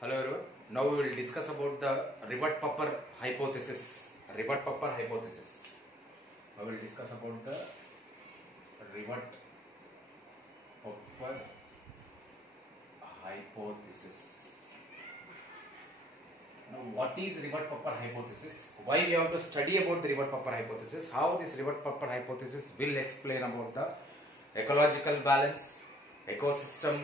Hello everyone. Now we will discuss about the Rivett-Popper hypothesis. Rivett-Popper hypothesis. I will discuss about the Rivett-Popper hypothesis. Now, what is Rivett-Popper hypothesis? Why we have to study about the Rivett-Popper hypothesis? How this Rivett-Popper hypothesis will explain about the ecological balance, ecosystem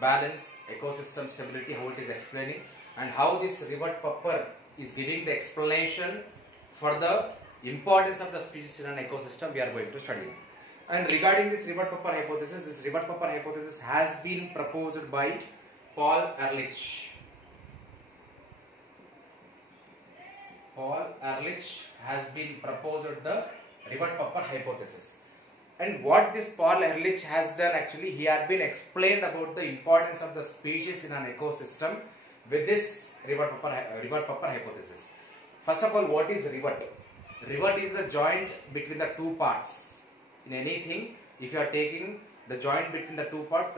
balance, ecosystem stability, how it is explaining, and how this Rivett-Popper is giving the explanation for the importance of the species in an ecosystem we are going to study. And regarding this Rivett-Popper hypothesis has been proposed by Paul Ehrlich. Paul Ehrlich has been proposed the Rivett-Popper hypothesis. And what this Paul Ehrlich has done, actually he had been explained about the importance of the species in an ecosystem with this Rivett-Popper hypothesis. First of all, what is Rivett? Rivett is the joint between the two parts. In anything, if you are taking the joint between the two parts,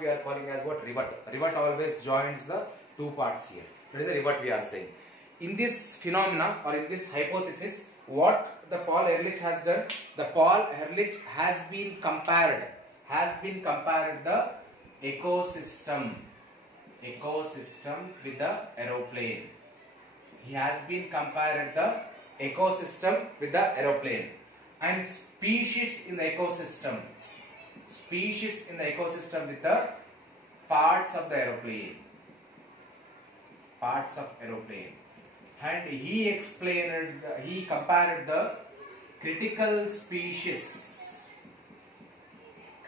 we are calling as what? Rivett. Rivett always joins the two parts here. That is the Rivett we are saying. In this phenomena or in this hypothesis, what the Paul Ehrlich has done, the Paul Ehrlich has been compared the ecosystem with the aeroplane. He has been compared the ecosystem with the aeroplane, and species in the ecosystem with the parts of aeroplane. And he compared the critical species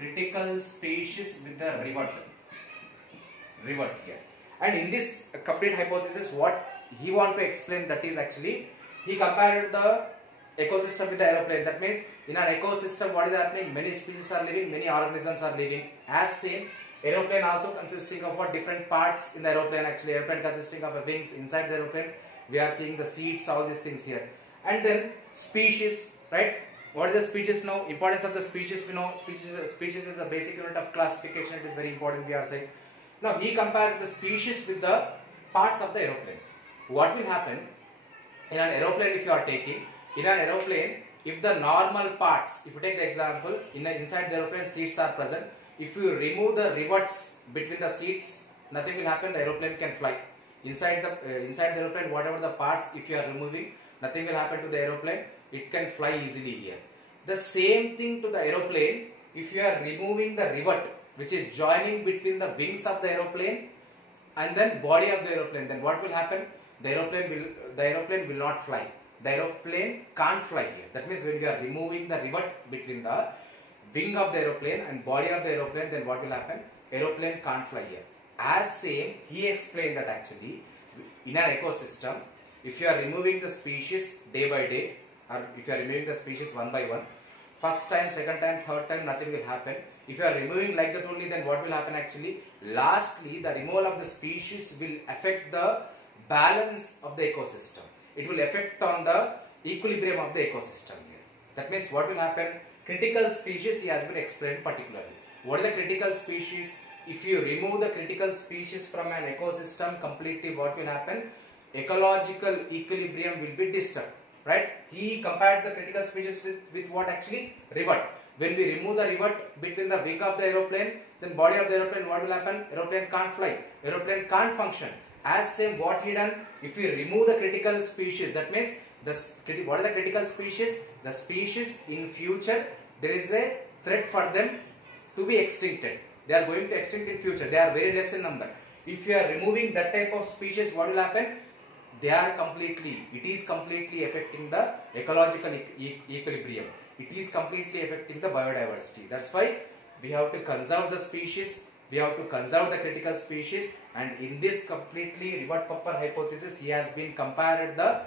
with the Rivett here. And in this complete hypothesis, what he want to explain, that is actually he compared the ecosystem with the aeroplane. That means in an ecosystem, what is happening? Many species are living, many organisms are living. As same, aeroplane also consisting of what? Different parts in the aeroplane. Actually, aeroplane consisting of wings. Inside the aeroplane, we are seeing the seats, all these things here. And then species, right? What is the species now? Importance of the species, we know species is the basic unit of classification. It is very important, we are saying. Now he compared the species with the parts of the aeroplane. What will happen in an aeroplane? If you are taking in an aeroplane, if the normal parts, if you take the example, inside the aeroplane seats are present. If you remove the rivets between the seats, nothing will happen. The aeroplane can fly. Inside the aeroplane, whatever the parts, if you are removing, nothing will happen to the aeroplane. It can fly easily here. The same thing to the aeroplane. If you are removing the rivet, which is joining between the wings of the aeroplane and then body of the aeroplane, then what will happen? The aeroplane will not fly. The aeroplane can't fly here. That means when you are removing the rivet between the wing of the aeroplane and body of the aeroplane, then what will happen? Aeroplane can't fly here. As same, he explained that actually in an ecosystem, if you are removing the species day by day, or if you are removing the species one by one, first time, second time, third time, nothing will happen. If you are removing like that only, then what will happen actually? Lastly, the removal of the species will affect the balance of the ecosystem. It will affect on the equilibrium of the ecosystem here. That means what will happen? Critical species he has been explained particularly. What is the critical species? If you remove the critical species from an ecosystem completely, what will happen? Ecological equilibrium will be disturbed, right? He compared the critical species with what actually? Rivet. When we remove the rivet between the wing of the aeroplane, then body of the aeroplane, what will happen? Aeroplane can't fly. Aeroplane can't function. As same, what he done? If we remove the critical species, that means what is the critical species? The species in future, there is a threat for them to be extincted. They are going to extinct in future. They are very less in number. If you are removing that type of species, what will happen? It is completely affecting the ecological equilibrium. It is completely affecting the biodiversity. That's why we have to conserve the species. We have to conserve the critical species. And in this completely Rivett-Popper hypothesis, he has been compared the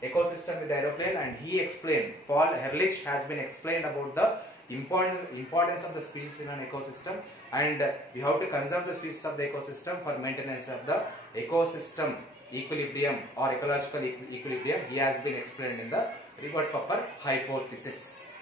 ecosystem with the aeroplane, and he explained, Paul Ehrlich has been explained about the importance of the species in an ecosystem, and we have to conserve the species of the ecosystem for maintenance of the ecosystem equilibrium or ecological equilibrium. He has been explained in the Rivett-Popper hypothesis.